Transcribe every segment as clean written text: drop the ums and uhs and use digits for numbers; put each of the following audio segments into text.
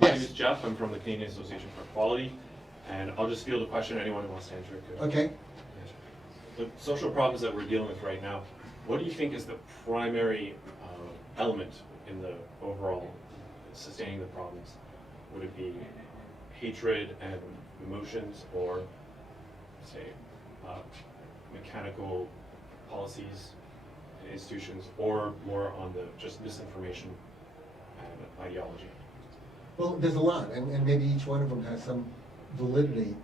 My name is Jeff. I'm from the Canadian Association for Equality, and I'll just field a question. Anyone who wants to answer it could. Okay. The social problems that we're dealing with right now, what do you think is the primary element in the overall sustaining the problems? Would it be hatred and emotions, or say mechanical policies and institutions, or more on the just misinformation and ideology? Well, there's a lot, and maybe each one of them has some validity.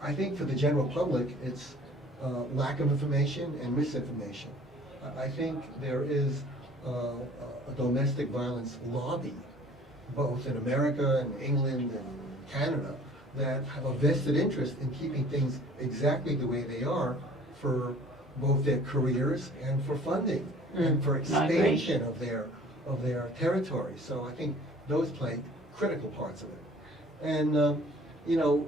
I think for the general public, it's lack of information and misinformation. I think there is a domestic violence lobby, both in America and England and Canada, that have a vested interest in keeping things exactly the way they are for both their careers and for funding and for expansion of their territory. So I think those play critical parts of it. And you know,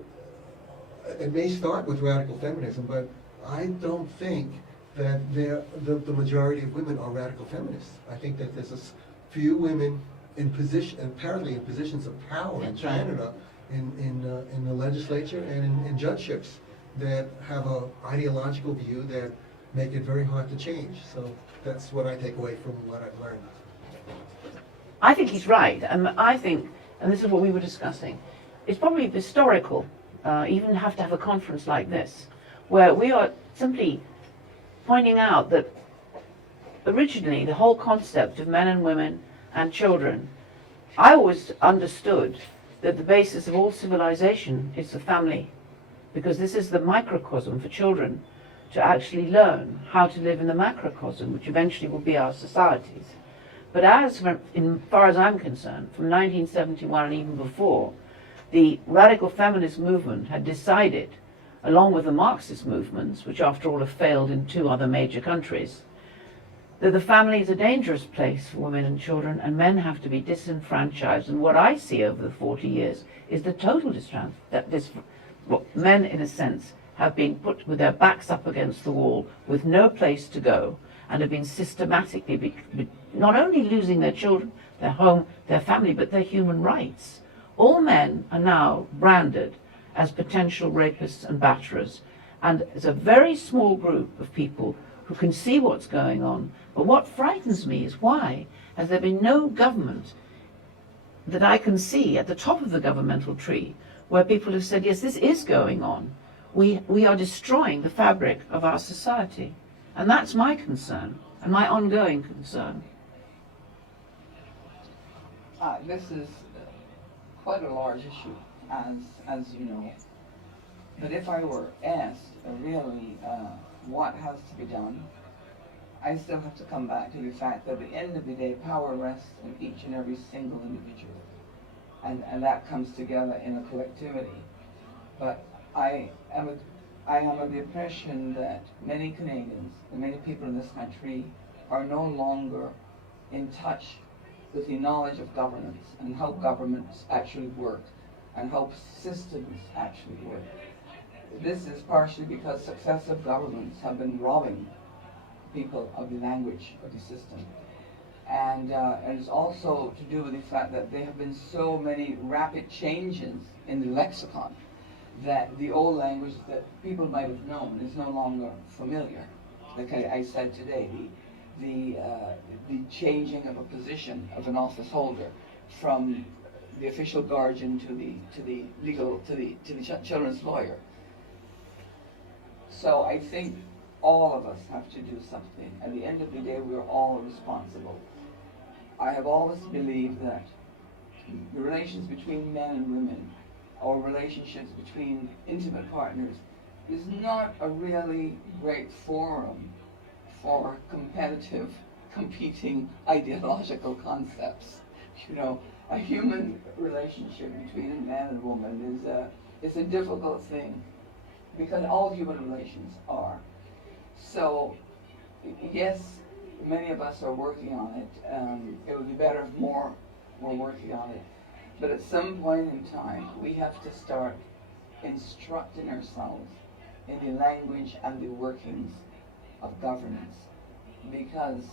it may start with radical feminism, but I don't think that the majority of women are radical feminists. I think that there's a few women in position, apparently in positions of power in Canada, in the legislature and in judgeships, that have a ideological view that make it very hard to change. So that's what I take away from what I've learned. I think he's right, and I think, and this is what we were discussing, it's probably historical, even have to have a conference like this, where we are simply pointing out that originally the whole concept of men and women and children, I always understood that the basis of all civilization is the family, because this is the microcosm for children to actually learn how to live in the macrocosm, which eventually will be our societies. But as far as I'm concerned, from 1971 and even before, the radical feminist movement had decided, along with the Marxist movements, which after all have failed in 2 other major countries, that the family is a dangerous place for women and children, and men have to be disenfranchised. And what I see over the 40 years is the total men, in a sense, have been put with their backs up against the wall with no place to go, and have been systematically not only losing their children, their home, their family, but their human rights. All men are now branded as potential rapists and batterers, and it's a very small group of people who can see what's going on. But what frightens me is, why has there been no government that I can see at the top of the governmental tree where people have said, yes, this is going on. We are destroying the fabric of our society. And that's my concern, and my ongoing concern. This is quite a large issue, as you know. But if I were asked really what has to be done, I still have to come back to the fact that at the end of the day, power rests in each and every single individual. And that comes together in a collectivity. But I am of the impression that many Canadians and many people in this country are no longer in touch with the knowledge of governance and how governments actually work and how systems actually work. This is partially because successive governments have been robbing people of the language of the system. And it's also to do with the fact that there have been so many rapid changes in the lexicon that the old language that people might have known is no longer familiar. Like I said today, the changing of a position of an office holder from the official guardian to the children's lawyer. So I think all of us have to do something. At the end of the day, we're all responsible. I have always believed that the relations between men and women, or relationships between intimate partners, is not a really great forum for competitive, competing ideological concepts. You know, a human relationship between a man and woman is a difficult thing, because all human relations are. So, yes, many of us are working on it. It would be better if more were working on it. But at some point in time, we have to start instructing ourselves in the language and the workings of governance, because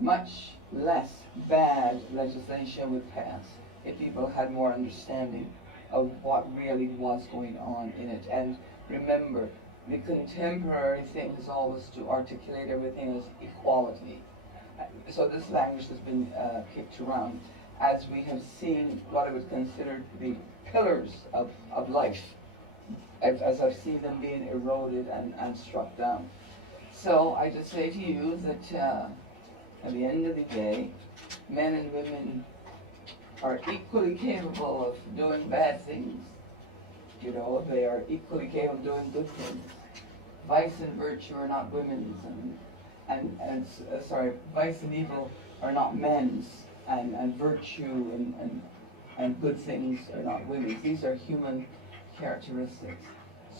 much less bad legislation would pass if people had more understanding of what really was going on in it. And remember, the contemporary thing is always to articulate everything as equality. So this language has been kicked around as we have seen what I would consider to be pillars of life, as I've seen them being eroded and struck down. So I just say to you that at the end of the day, men and women are equally capable of doing bad things. You know, they are equally capable of doing good things. Vice and virtue are not women's, vice and evil are not men's, and virtue and good things are not women's. These are human characteristics.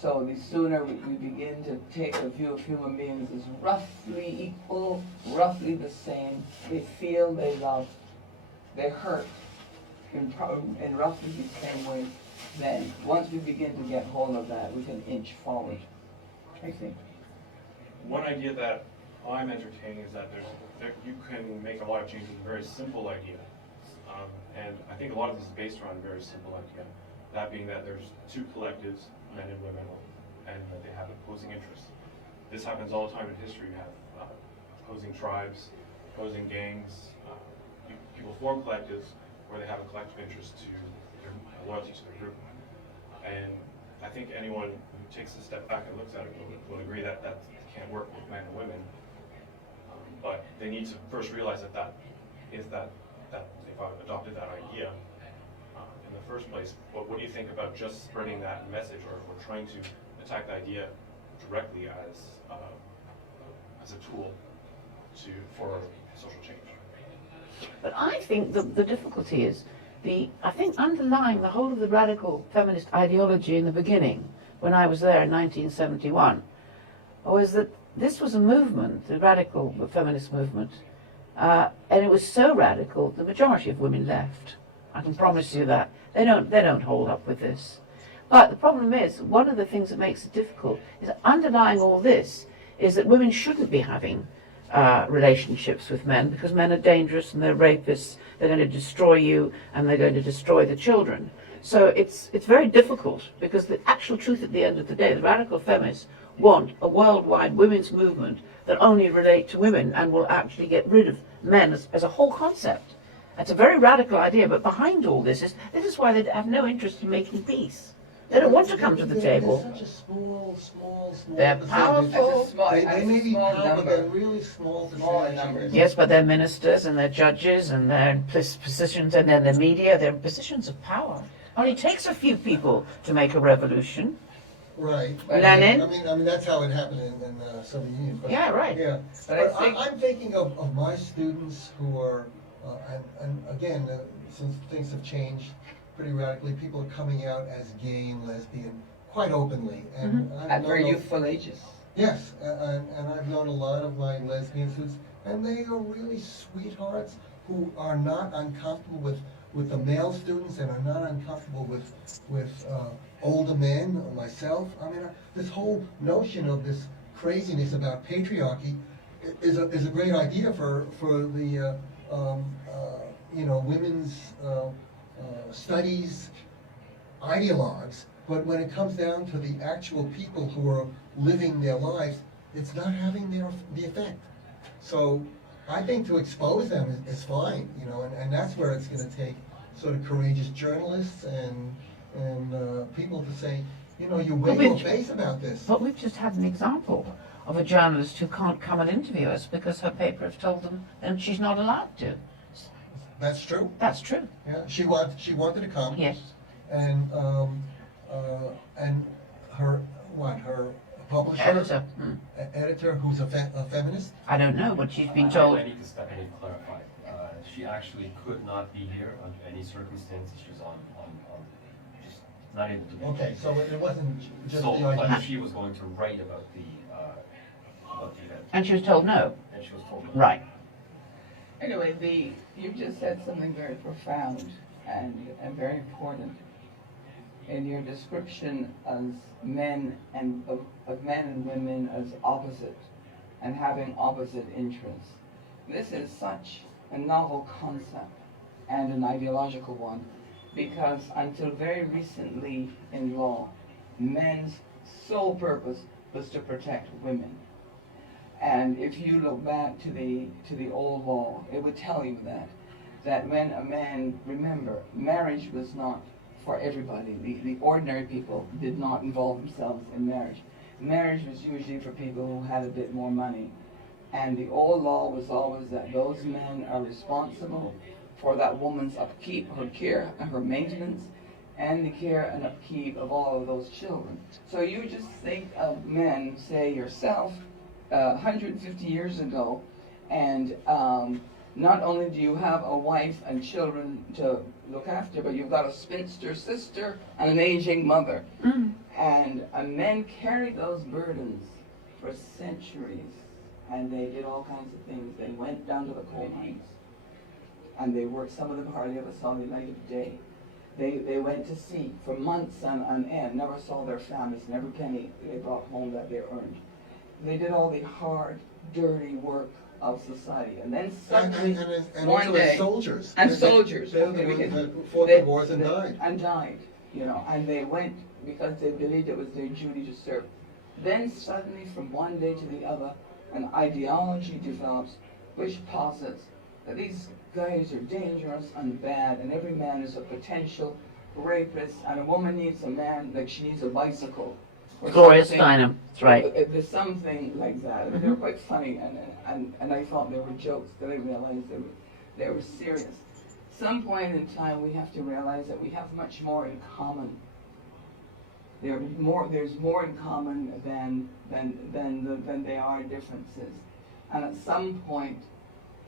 So the sooner we begin to take a view of human beings as roughly equal, roughly the same, they feel, they love, they hurt in roughly the same way, then once we begin to get hold of that, we can inch forward, I think. One idea that I'm entertaining is that you can make a lot of changes with a very simple idea. And I think a lot of this is based around a very simple idea. That being that there's two collectives, men and women, and that they have opposing interests. This happens all the time in history. You have opposing tribes, opposing gangs. People form collectives where they have a collective interest to their loyalty to their group. And I think anyone who takes a step back and looks at it will agree that that can't work with men and women. But they need to first realize that they've adopted that idea in the first place. But what do you think about just spreading that message, or trying to attack the idea directly as a tool for social change? But I think the difficulty is, I think underlying the whole of the radical feminist ideology in the beginning, when I was there in 1971, was that this was a movement, the radical feminist movement, and it was so radical, the majority of women left. I can promise you that. They don't hold up with this. But the problem is, one of the things that makes it difficult is that underlying all this is that women shouldn't be having relationships with men, because men are dangerous and they're rapists, they're going to destroy you and they're going to destroy the children. So it's very difficult, because the actual truth at the end of the day, the radical feminists want a worldwide women's movement that only relate to women and will actually get rid of men as a whole concept. That's a very radical idea, but behind all this is why they have no interest in making peace. They don't want to come to the table. They're such a small They're percentage. powerful. They may be small powerful, but number. they're really small Small percentage. numbers. Yes, but they're ministers and they're judges and they're in positions, and then the media, they're in positions of power. Only takes a few people to make a revolution. Right. Lenin? I mean, that's how it happened in the Soviet Union. But, Yeah, right. Yeah. But I But think- I'm thinking of my students who are, and again, since things have changed pretty radically, people are coming out as gay and lesbian quite openly. And I've At very known- youthful ages. Yes, and I've known a lot of my lesbian students, and they are really sweethearts who are not uncomfortable with the male students and are not uncomfortable with older men, myself. I mean, this whole notion of this craziness about patriarchy is a great idea for the women's studies ideologues, but when it comes down to the actual people who are living their lives, it's not having the effect. So I think to expose them is fine, and that's where it's going to take sort of courageous journalists and people to say, you wave your face about this. But we've just had an example of a journalist who can't come and interview us because her paper has told them and she's not allowed to. That's true. That's true. Yeah, she wanted to come. Yes. And her publisher, Editor. editor who's a feminist. I don't know, but she's been told. I need to step in and clarify. She actually could not be here under any circumstances. She was on just not able to be. Okay, so it wasn't just So, the idea. but she was going to write about the event, And she was told no. and she was told no. Right. Anyway, you just said something very profound and very important in your description as men and of men and women as opposite and having opposite interests. This is such a novel concept and an ideological one because until very recently in law, men's sole purpose was to protect women. And if you look back to the old law, it would tell you that when a man, remember, marriage was not for everybody. The ordinary people did not involve themselves in marriage. Marriage was usually for people who had a bit more money. And the old law was always that those men are responsible for that woman's upkeep, her care, and her maintenance, and the care and upkeep of all of those children. So you just think of men, say yourself, 150 years ago, and not only do you have a wife and children to look after, but you've got a spinster sister and an aging mother. And men carried those burdens for centuries, and they did all kinds of things. They went down to the coal mines, and they worked. Some of them hardly ever saw the light of day. They went to sea for months on end, never saw their families, and every penny they brought home that they earned. They did all the hard, dirty work of society, and then suddenly, and one also day, as soldiers. and soldiers, They're the ones that fought the wars and died. And died, you know, and they went because they believed it was their duty to serve. Then suddenly, from one day to the other, an ideology develops which posits that these guys are dangerous and bad, and every man is a potential rapist, and a woman needs a man like she needs a bicycle. Or Gloria something. Steinem, that's right. There's something like that. They were quite funny, and I thought they were jokes, then I realized they were serious. Some point in time, we have to realize that we have much more in common. There's more in common than there are differences. And at some point,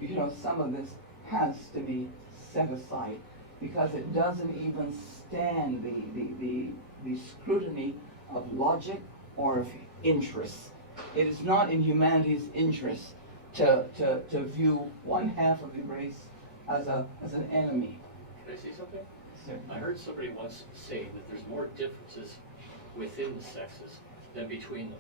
you know, some of this has to be set aside because it doesn't even stand the scrutiny of logic or of interest. It is not in humanity's interest to view one half of the race as an enemy. Can I say something? Sir. I heard somebody once say that there's more differences within the sexes than between them.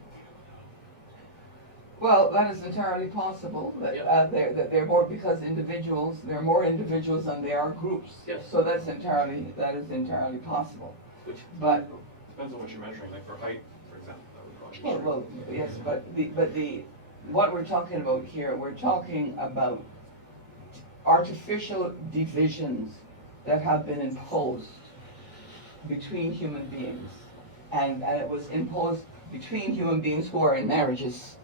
Well, that is entirely possible. That they're more because individuals. There are more individuals than there are groups. Yes. So that is entirely possible. Which, But Depends on what you're measuring, like for height, for example, that would probably be well, true. yes, but what we're talking about here, we're talking about artificial divisions that have been imposed between human beings, and it was imposed between human beings who are in marriages.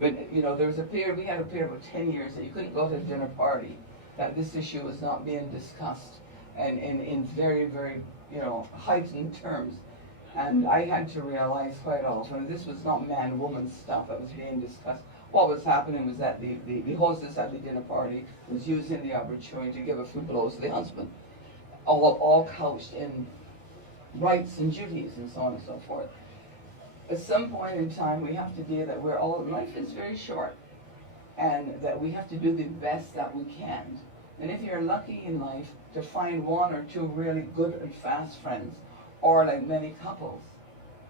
But you know, there was a period. We had a period of 10 years that you couldn't go to a dinner party that this issue was not being discussed, and in very, very, you know, heightened terms. And I had to realize quite often this was not man-woman stuff that was being discussed. What was happening was that the hostess at the dinner party was using the opportunity to give a few blows to the husband, all couched in rights and duties and so on and so forth. At some point in time, we have to deal that life is very short, and that we have to do the best that we can. And if you're lucky in life to find one or two really good and fast friends, or like many couples,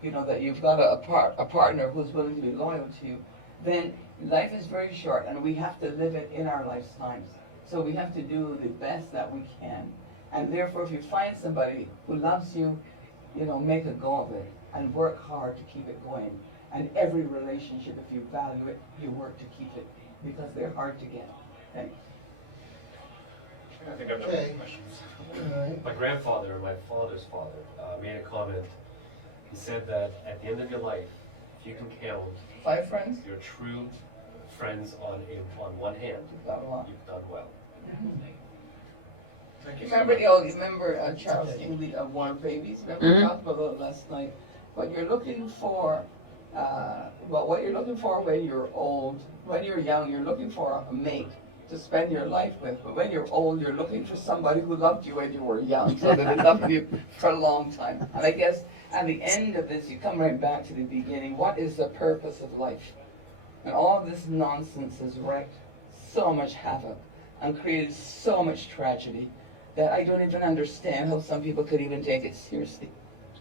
you know, that you've got a partner who's willing to be loyal to you, then life is very short, and we have to live it in our lifetimes. So we have to do the best that we can. And therefore, if you find somebody who loves you, you know, make a go of it and work hard to keep it going. And every relationship, if you value it, you work to keep it because they're hard to get. Thanks. I think I've got Okay. more questions. All right. My grandfather, my father's father, made a comment. He said that at the end of your life, if you can count 5 friends? your true friends on one hand, You've got a lot. you've done well. Thank you so Remember much. Charles Ewley of War Babies? Remember we talked about that last night? What you're looking for, what you're looking for when you're old, when you're young, you're looking for a mate to spend your life with. But when you're old, you're looking for somebody who loved you when you were young, so that they loved you for a long time. And I guess at the end of this, you come right back to the beginning. What is the purpose of life? And all of this nonsense has wreaked so much havoc and created so much tragedy that I don't even understand how some people could even take it seriously.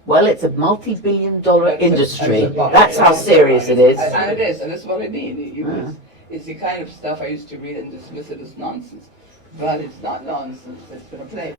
Well, it's a multi-billion-dollar industry. That's That's how serious it is. And it is, and that's what I mean. It's the kind of stuff I used to read and dismiss it as nonsense. But it's not nonsense, it's been a play.